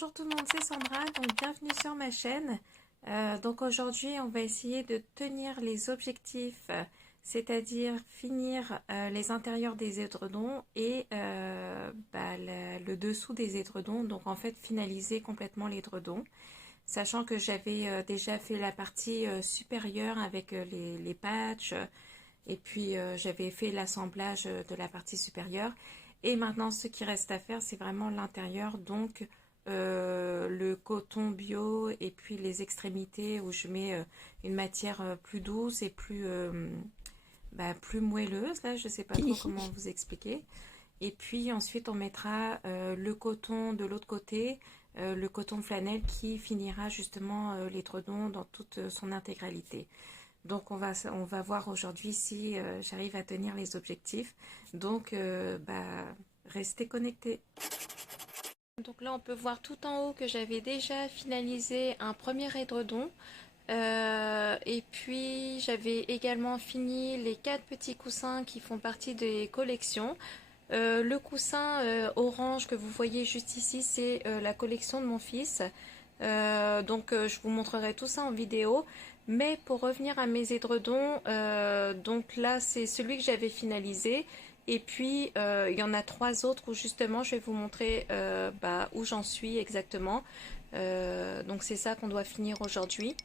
Bonjour tout le monde, c'est Sandra, donc bienvenue sur ma chaîne. Donc aujourd'hui on va essayer de tenir les objectifs, c'est-à-dire finir les intérieurs des édredons et le dessous des édredons, donc en fait finaliser complètement l'édredon. Sachant que j'avais déjà fait la partie supérieure avec les patchs et puis j'avais fait l'assemblage de la partie supérieure. Et maintenant ce qui reste à faire c'est vraiment l'intérieur, donc le coton bio et puis les extrémités où je mets une matière plus douce et plus moelleuse. Là, je sais pas trop comment vous expliquer. Et puis ensuite, on mettra le coton de l'autre côté, le coton flanelle qui finira justement l'édredon dans toute son intégralité. Donc on va voir aujourd'hui si j'arrive à tenir les objectifs. Donc restez connectés. Donc là on peut voir tout en haut que j'avais déjà finalisé un premier édredon. Et puis j'avais également fini les 4 petits coussins qui font partie des collections. Le coussin orange que vous voyez juste ici, c'est la collection de mon fils. Je vous montrerai tout ça en vidéo. Mais pour revenir à mes édredons, donc là c'est celui que j'avais finalisé. Et puis il y en a 3 autres où justement je vais vous montrer où j'en suis exactement. Donc c'est ça qu'on doit finir aujourd'hui.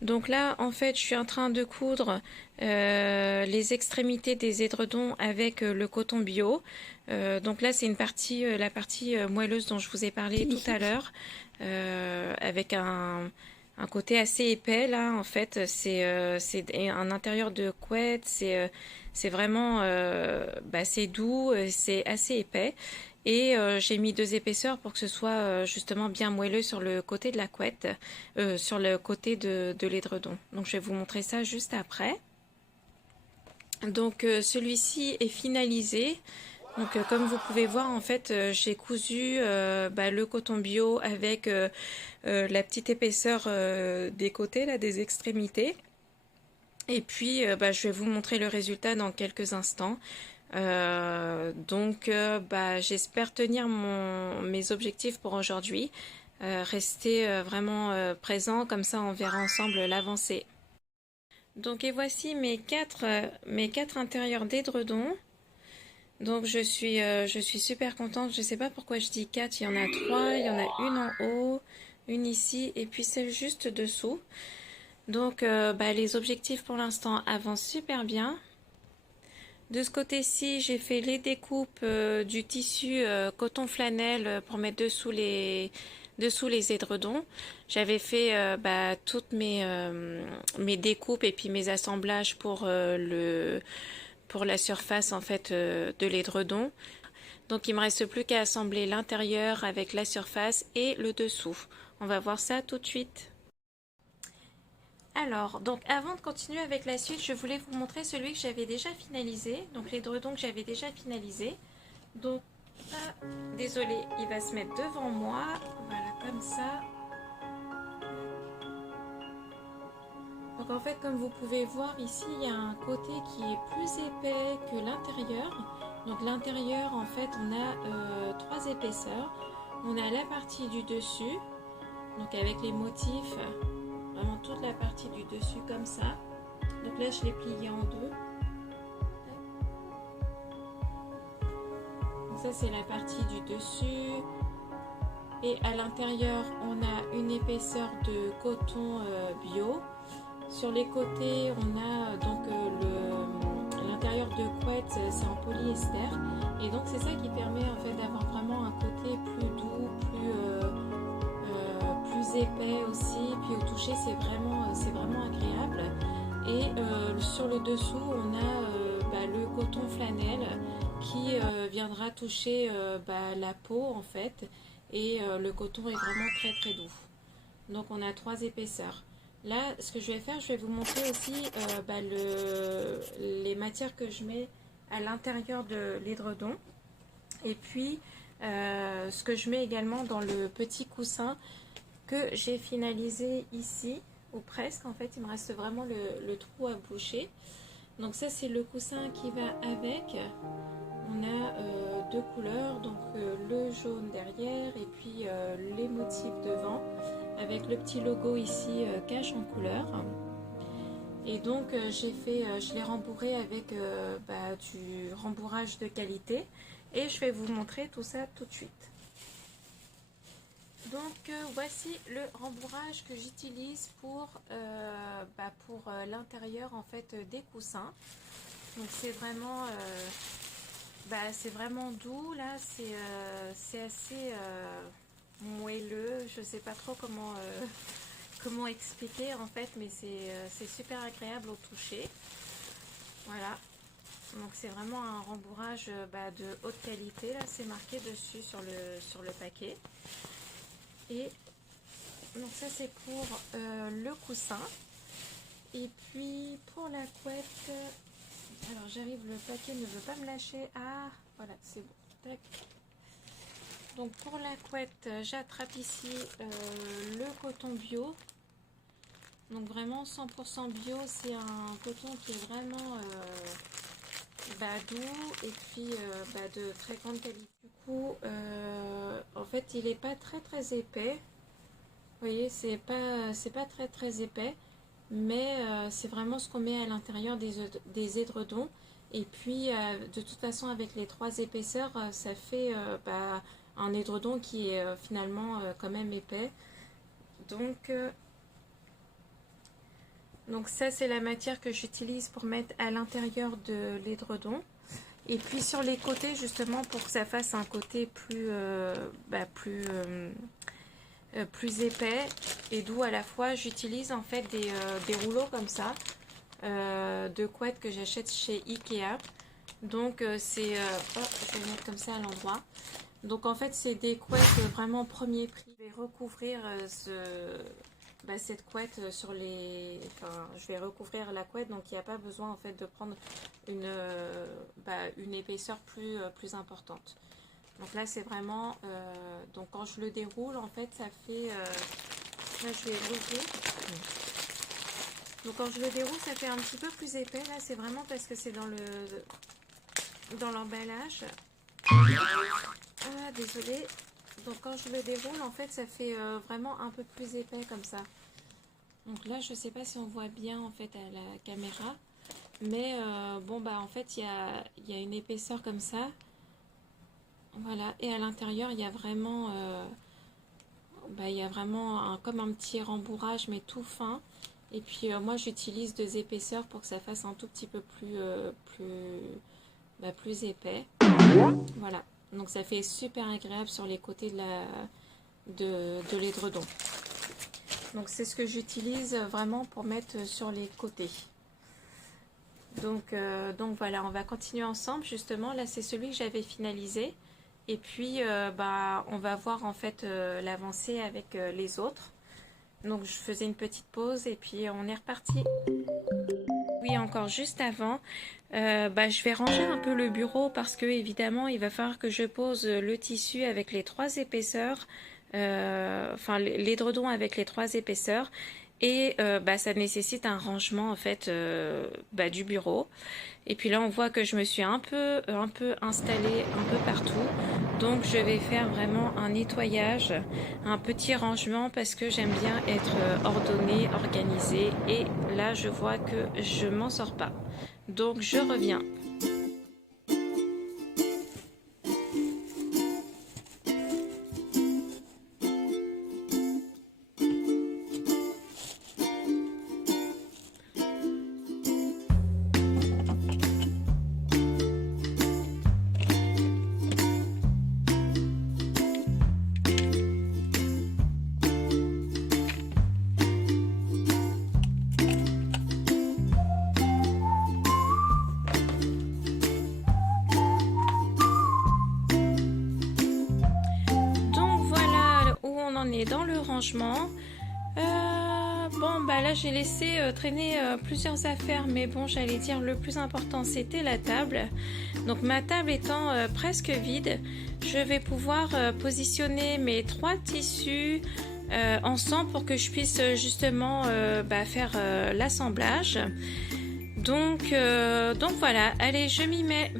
Donc là, en fait, je suis en train de coudre les extrémités des édredons avec le coton bio. Donc là, c'est la partie moelleuse dont je vous ai parlé tout à l'heure, avec un côté assez épais. Là, en fait, c'est un intérieur de couette. C'est vraiment, c'est doux, c'est assez épais. Et j'ai mis 2 épaisseurs pour que ce soit justement bien moelleux sur le côté de la couette, sur le côté de l'édredon. Donc je vais vous montrer ça juste après. Donc celui-ci est finalisé. Donc comme vous pouvez voir, en fait j'ai cousu le coton bio avec la petite épaisseur des côtés, là, des extrémités. Et puis je vais vous montrer le résultat dans quelques instants. J'espère tenir mes objectifs pour aujourd'hui. Restez vraiment présents, comme ça on verra ensemble l'avancée. Donc et voici mes quatre intérieurs d'édredons. Donc je suis super contente. Je sais pas pourquoi je dis 4, il y en a 3, il y en a une en haut, une ici et puis celle juste dessous. Donc les objectifs pour l'instant avancent super bien. De ce côté-ci, j'ai fait les découpes du tissu coton flanelle pour mettre dessous les édredons. J'avais fait toutes mes découpes et puis mes assemblages pour la surface en fait de l'édredon. Donc il me reste plus qu'à assembler l'intérieur avec la surface et le dessous. On va voir ça tout de suite. Alors, donc avant de continuer avec la suite, je voulais vous montrer celui que j'avais déjà finalisé, donc l'édredon que j'avais déjà finalisé. Donc, désolé, il va se mettre devant moi, voilà, comme ça. Donc en fait, comme vous pouvez voir ici, il y a un côté qui est plus épais que l'intérieur. Donc l'intérieur, en fait, on a 3 épaisseurs. On a la partie du dessus, donc avec les motifs, vraiment toute la partie du dessus comme ça. Donc là je l'ai plié en 2. Donc ça c'est la partie du dessus. Et à l'intérieur on a une épaisseur de coton bio. Sur les côtés on a l'intérieur de couette, c'est en polyester. Et donc c'est ça qui permet en fait d'avoir vraiment un côté plus doux, plus épais aussi, puis au toucher c'est vraiment agréable. Et sur le dessous on a le coton flanelle qui viendra toucher la peau en fait, et le coton est vraiment très très doux. Donc on a 3 épaisseurs. Là ce que je vais faire, je vais vous montrer aussi les matières que je mets à l'intérieur de l'édredon, et puis ce que je mets également dans le petit coussin que j'ai finalisé ici, ou presque. En fait il me reste vraiment le trou à boucher. Donc ça c'est le coussin qui va avec. On a deux couleurs, donc le jaune derrière et puis les motifs devant avec le petit logo ici cache en couleur. Et donc je l'ai rembourré avec du rembourrage de qualité et je vais vous montrer tout ça tout de suite. Donc voici le rembourrage que j'utilise pour l'intérieur en fait des coussins. Donc c'est vraiment doux là, c'est assez moelleux, je sais pas trop comment expliquer en fait, mais c'est super agréable au toucher. Voilà, donc c'est vraiment un rembourrage de haute qualité, là c'est marqué dessus sur le paquet. Et donc ça c'est pour le coussin. Et puis pour la couette, alors j'arrive, le paquet ne veut pas me lâcher. Ah voilà, c'est bon. Tac. Donc pour la couette, j'attrape ici le coton bio. Donc vraiment 100% bio, c'est un coton qui est vraiment doux et puis de très grande qualité. Du coup, en fait, il n'est pas très épais. Vous voyez, c'est pas très épais, mais c'est vraiment ce qu'on met à l'intérieur des édredons. Et puis, de toute façon, avec les trois épaisseurs, ça fait un édredon qui est finalement quand même épais. Donc ça, c'est la matière que j'utilise pour mettre à l'intérieur de l'édredon. Et puis sur les côtés, justement, pour que ça fasse un côté plus épais et doux à la fois, j'utilise en fait des rouleaux comme ça, de couettes que j'achète chez Ikea. Donc je vais le mettre comme ça à l'endroit. Donc en fait, c'est des couettes vraiment premier prix. Je vais recouvrir cette couette je vais recouvrir la couette, donc il n'y a pas besoin en fait de prendre une épaisseur plus importante. Donc là c'est vraiment donc quand je le déroule en fait ça fait là je vais l'ouvrir. Donc quand je le déroule ça fait un petit peu plus épais. Là c'est vraiment parce que c'est dans l'emballage. Ah désolée. Donc quand je le déroule en fait ça fait vraiment un peu plus épais comme ça. Donc là je sais pas si on voit bien en fait à la caméra, mais en fait il y a une épaisseur comme ça. Voilà, et à l'intérieur il y a vraiment comme un petit rembourrage mais tout fin. Et puis moi j'utilise deux épaisseurs pour que ça fasse un tout petit peu plus épais. Voilà, donc ça fait super agréable sur les côtés de l'édredon. Donc c'est ce que j'utilise vraiment pour mettre sur les côtés. Donc voilà, on va continuer ensemble justement. Là c'est celui que j'avais finalisé. Et puis on va voir en fait l'avancée avec les autres. Donc je faisais une petite pause et puis on est reparti. Oui, encore juste avant, je vais ranger un peu le bureau parce que évidemment il va falloir que je pose le tissu avec les trois épaisseurs, l'édredon avec les trois épaisseurs. Et ça nécessite un rangement en fait du bureau. Et puis là on voit que je me suis un peu installée un peu partout. Donc je vais faire vraiment un nettoyage, un petit rangement parce que j'aime bien être ordonnée, organisée. Et là je vois que je m'en sors pas. Donc je reviens. Dans le rangement, là j'ai laissé traîner plusieurs affaires, mais bon, j'allais dire le plus important c'était la table. Donc ma table étant presque vide, je vais pouvoir positionner mes trois tissus ensemble pour que je puisse justement faire l'assemblage. Donc voilà, allez, je m'y mets.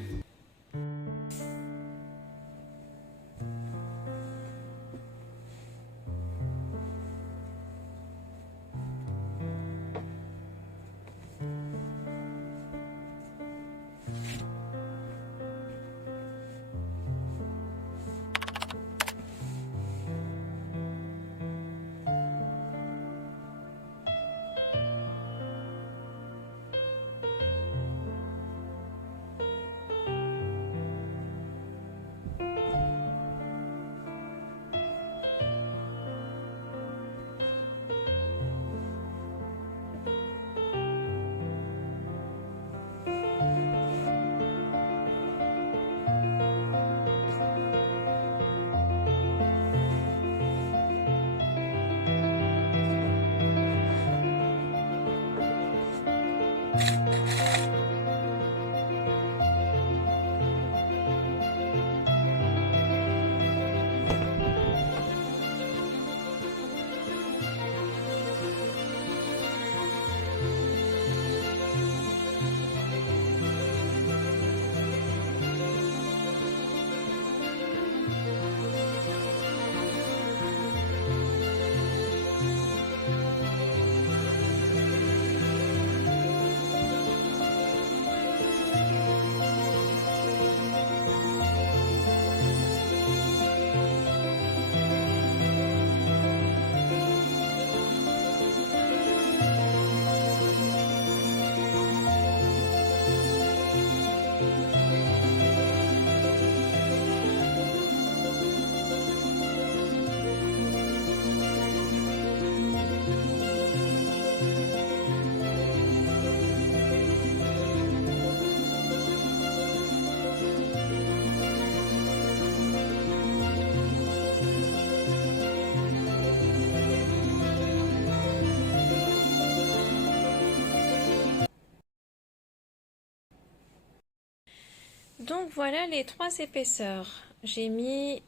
Donc voilà les trois épaisseurs. J'ai mis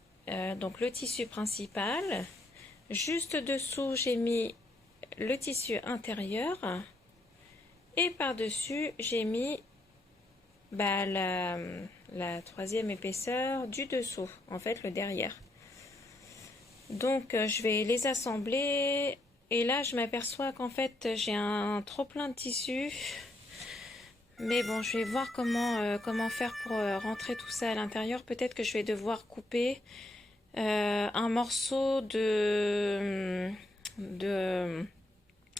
donc le tissu principal. Juste dessous, j'ai mis le tissu intérieur. Et par-dessus, j'ai mis la troisième épaisseur du dessous, en fait le derrière. Donc je vais les assembler. Et là, je m'aperçois qu'en fait, j'ai un trop plein de tissu. Mais bon, je vais voir comment faire pour rentrer tout ça à l'intérieur. Peut-être que je vais devoir couper un morceau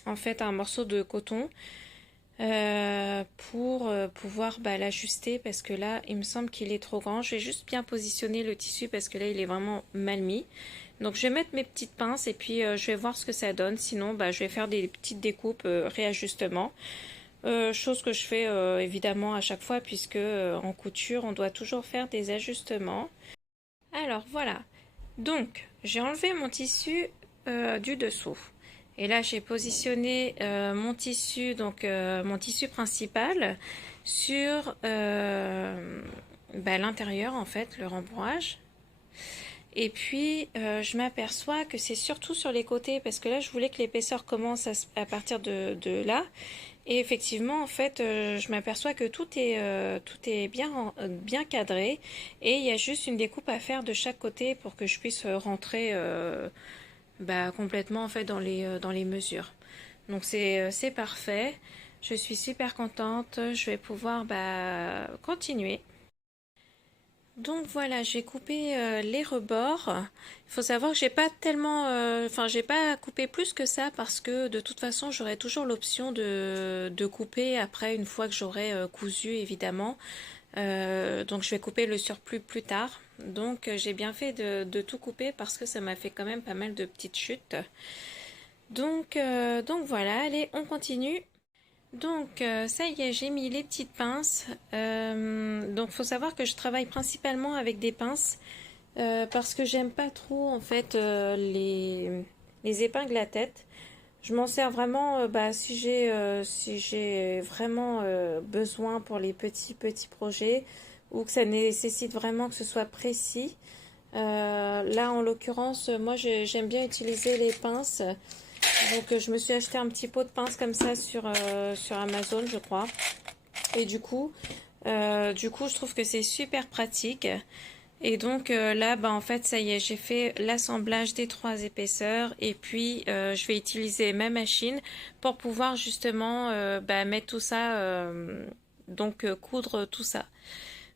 en fait, un morceau de coton pour pouvoir l'ajuster parce que là, il me semble qu'il est trop grand. Je vais juste bien positionner le tissu parce que là, il est vraiment mal mis. Donc, je vais mettre mes petites pinces et puis je vais voir ce que ça donne. Sinon, je vais faire des petites découpes, réajustements. Chose que je fais évidemment à chaque fois puisque en couture, on doit toujours faire des ajustements. Alors, voilà. Donc, j'ai enlevé mon tissu du dessous. Et là, j'ai positionné mon tissu, donc mon tissu principal, sur l'intérieur, en fait, le rembourrage. Et puis, je m'aperçois que c'est surtout sur les côtés, parce que là, je voulais que l'épaisseur commence à partir de là. Et effectivement, en fait, je m'aperçois que tout est bien cadré. Et il y a juste une découpe à faire de chaque côté pour que je puisse rentrer complètement en fait dans les mesures. Donc c'est parfait. Je suis super contente. Je vais pouvoir continuer. Donc voilà, j'ai coupé les rebords. Il faut savoir que j'ai pas tellement, j'ai pas coupé plus que ça parce que de toute façon j'aurai toujours l'option de couper après une fois que j'aurai cousu évidemment. Donc je vais couper le surplus plus tard. Donc j'ai bien fait de tout couper parce que ça m'a fait quand même pas mal de petites chutes. Donc voilà, allez, on continue. Donc ça y est, j'ai mis les petites pinces. Donc faut savoir que je travaille principalement avec des pinces parce que j'aime pas trop en fait les épingles à tête. Je m'en sers vraiment si j'ai vraiment besoin pour les petits projets ou que ça nécessite vraiment que ce soit précis. Là en l'occurrence, moi j'aime bien utiliser les pinces. Donc je me suis acheté un petit pot de pince comme ça sur Amazon, je crois. Et du coup, je trouve que c'est super pratique. Et donc là, en fait, ça y est, j'ai fait l'assemblage des trois épaisseurs. Et puis, je vais utiliser ma machine pour pouvoir justement mettre tout ça, coudre tout ça.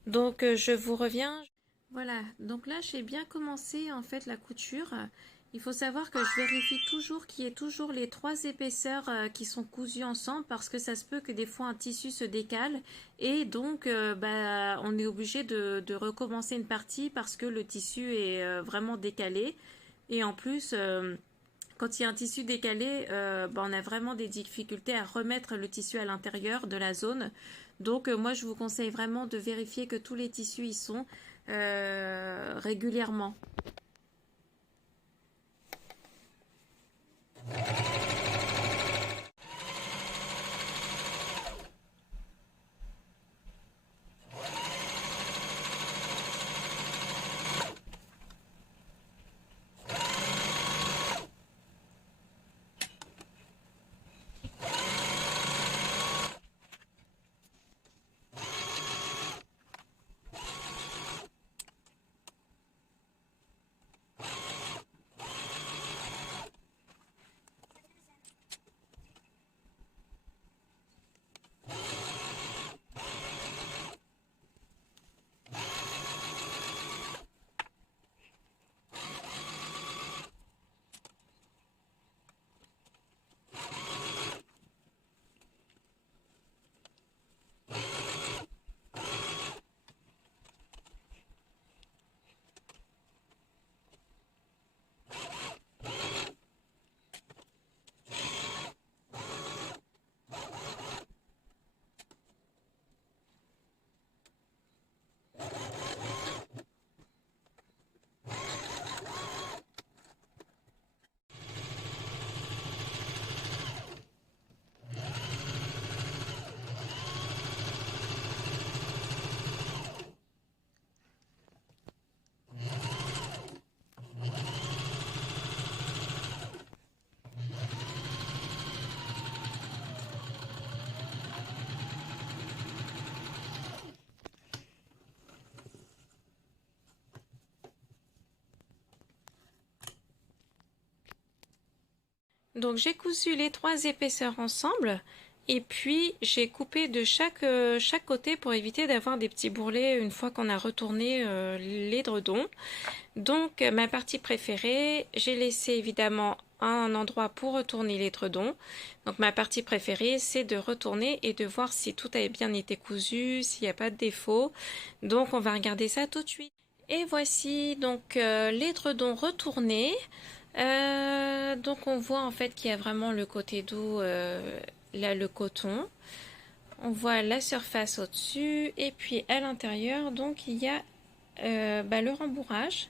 Donc, je vous reviens. Voilà, donc là j'ai bien commencé en fait la couture. Il faut savoir que je vérifie toujours qu'il y ait toujours les trois épaisseurs qui sont cousues ensemble parce que ça se peut que des fois un tissu se décale et donc on est obligé de recommencer une partie parce que le tissu est vraiment décalé. Et en plus, quand il y a un tissu décalé, on a vraiment des difficultés à remettre le tissu à l'intérieur de la zone. Donc moi je vous conseille vraiment de vérifier que tous les tissus y sont régulièrement. Donc j'ai cousu les 3 épaisseurs ensemble et puis j'ai coupé de chaque côté pour éviter d'avoir des petits bourrelets une fois qu'on a retourné l'édredon. Donc ma partie préférée, j'ai laissé évidemment un endroit pour retourner l'édredon. Donc ma partie préférée, c'est de retourner et de voir si tout a bien été cousu, s'il n'y a pas de défaut. Donc on va regarder ça tout de suite. Et voici donc l'édredon retourné. Donc on voit en fait qu'il y a vraiment le côté doux, là le coton. On voit la surface au-dessus et puis à l'intérieur donc il y a le rembourrage.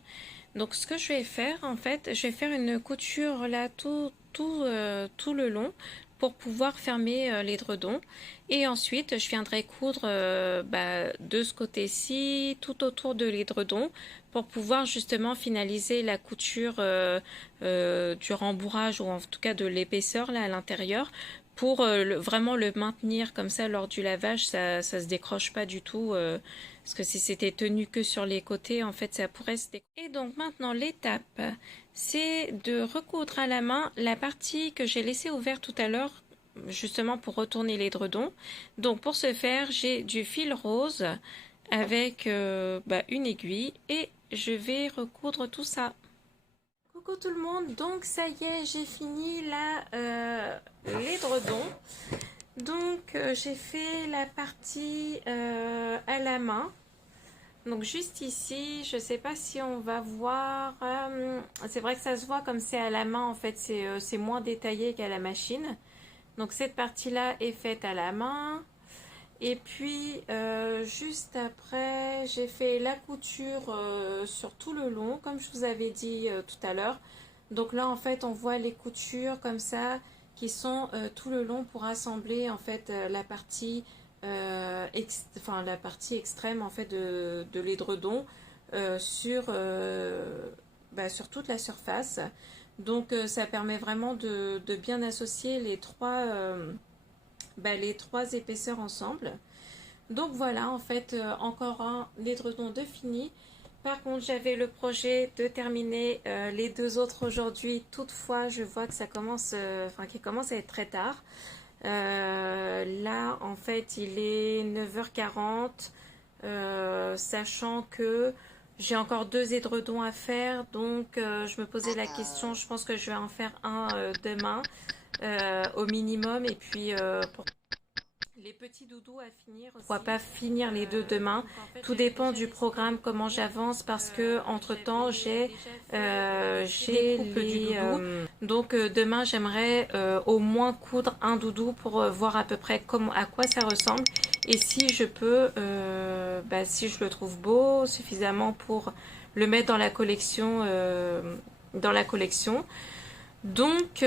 Donc ce que je vais faire en fait, je vais faire une couture là tout le long pour pouvoir fermer l'édredon et ensuite je viendrai coudre de ce côté-ci tout autour de l'édredon pour pouvoir justement finaliser la couture du rembourrage ou en tout cas de l'épaisseur là à l'intérieur pour vraiment le maintenir comme ça lors du lavage, ça se décroche pas du tout parce que si c'était tenu que sur les côtés en fait ça pourrait se décrocher. Et donc maintenant l'étape c'est de recoudre à la main la partie que j'ai laissée ouverte tout à l'heure justement pour retourner l'édredon. Donc pour ce faire j'ai du fil rose avec une aiguille et je vais recoudre tout ça. Coucou tout le monde, donc ça y est, j'ai fini l'édredon. Donc j'ai fait la partie à la main. Donc juste ici, je sais pas si on va voir. C'est vrai que ça se voit comme c'est à la main, en fait, c'est moins détaillé qu'à la machine. Donc cette partie-là est faite à la main. Et puis juste après, j'ai fait la couture sur tout le long, comme je vous avais dit tout à l'heure. Donc là, en fait, on voit les coutures comme ça qui sont tout le long pour assembler en fait la partie la partie extrême en fait de l'édredon sur toute la surface. Donc ça permet vraiment de bien associer les trois épaisseurs ensemble. Donc voilà, en fait, encore un édredon de fini. Par contre, j'avais le projet de terminer les 2 autres aujourd'hui. Toutefois, je vois que ça commence, qu'il commence à être très tard. Là, en fait, il est 9h40, sachant que j'ai encore 2 édredons à faire. Donc, je me posais la question, je pense que je vais en faire un demain au minimum. Et puis, pour les petits doudous à finir aussi. On ne va pas finir les 2 demain. Tout dépend du programme, comment j'avance, parce que entre temps j'ai les coupes du doudou. Donc demain j'aimerais au moins coudre un doudou pour voir à peu près à quoi ça ressemble. Et si je peux, si je le trouve beau suffisamment pour le mettre dans la collection, donc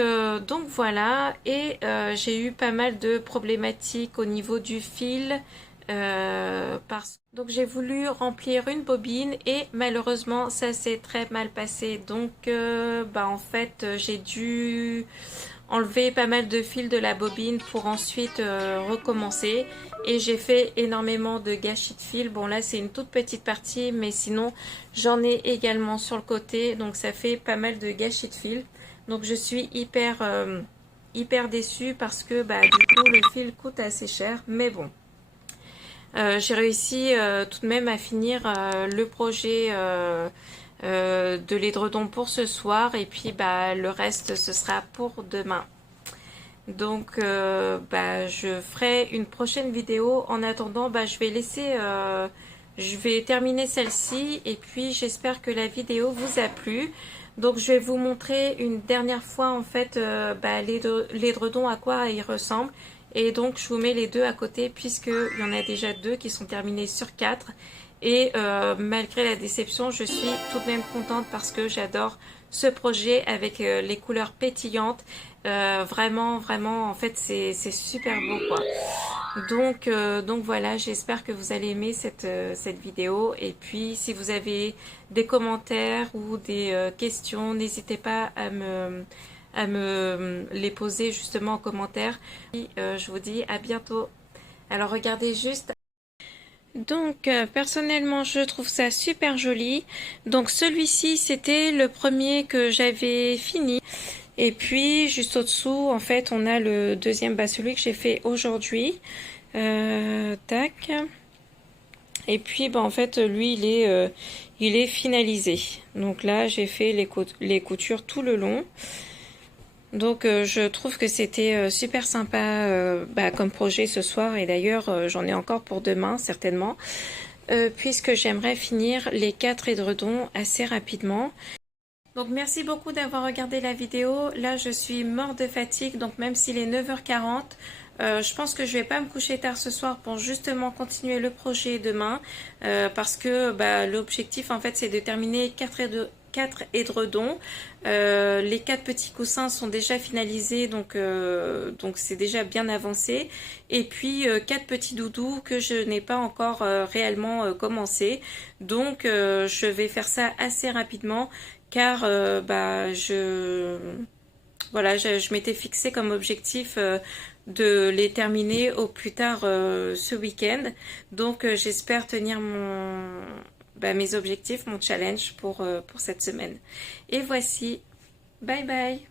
voilà, et j'ai eu pas mal de problématiques au niveau du fil. Donc j'ai voulu remplir une bobine et malheureusement ça s'est très mal passé. Donc en fait j'ai dû enlever pas mal de fil de la bobine pour ensuite recommencer. Et j'ai fait énormément de gâchis de fil. Bon là c'est une toute petite partie mais sinon j'en ai également sur le côté. Donc ça fait pas mal de gâchis de fil. Donc je suis hyper déçue parce que du coup le fil coûte assez cher. Mais bon, j'ai réussi tout de même à finir le projet de l'édredon pour ce soir. Et puis le reste ce sera pour demain. Donc je ferai une prochaine vidéo. En attendant, je vais terminer celle-ci. Et puis j'espère que la vidéo vous a plu. Donc je vais vous montrer une dernière fois en fait l'édredon à quoi il ressemble. Et donc je vous mets les 2 à côté puisqu'il y en a déjà 2 qui sont terminés sur 4. Et malgré la déception, je suis tout de même contente parce que j'adore ce projet avec les couleurs pétillantes. Vraiment, en fait c'est super beau quoi. Donc voilà, j'espère que vous allez aimer cette vidéo. Et puis si vous avez des commentaires ou des questions, n'hésitez pas à me les poser justement en commentaire. Et, je vous dis à bientôt. Alors regardez juste. Donc personnellement je trouve ça super joli. Donc celui-ci c'était le premier que j'avais fini. Et puis juste au-dessous, en fait, on a le deuxième, celui que j'ai fait aujourd'hui. Tac. Et puis, en fait, lui, il est finalisé. Donc là, j'ai fait les coutures tout le long. Donc, je trouve que c'était super sympa comme projet ce soir. Et d'ailleurs, j'en ai encore pour demain, certainement. Puisque j'aimerais finir les 4 édredons assez rapidement. Donc merci beaucoup d'avoir regardé la vidéo. Là je suis morte de fatigue, donc même s'il est 9h40, je pense que je vais pas me coucher tard ce soir pour justement continuer le projet demain. Parce que l'objectif en fait c'est de terminer 4 édredons. Les 4 petits coussins sont déjà finalisés, donc c'est déjà bien avancé. Et puis 4 petits doudous que je n'ai pas encore réellement commencé. Donc je vais faire ça assez rapidement car je m'étais fixé comme objectif de les terminer au plus tard ce week-end. Donc j'espère tenir mes objectifs, mon challenge pour cette semaine. Et voici, bye bye.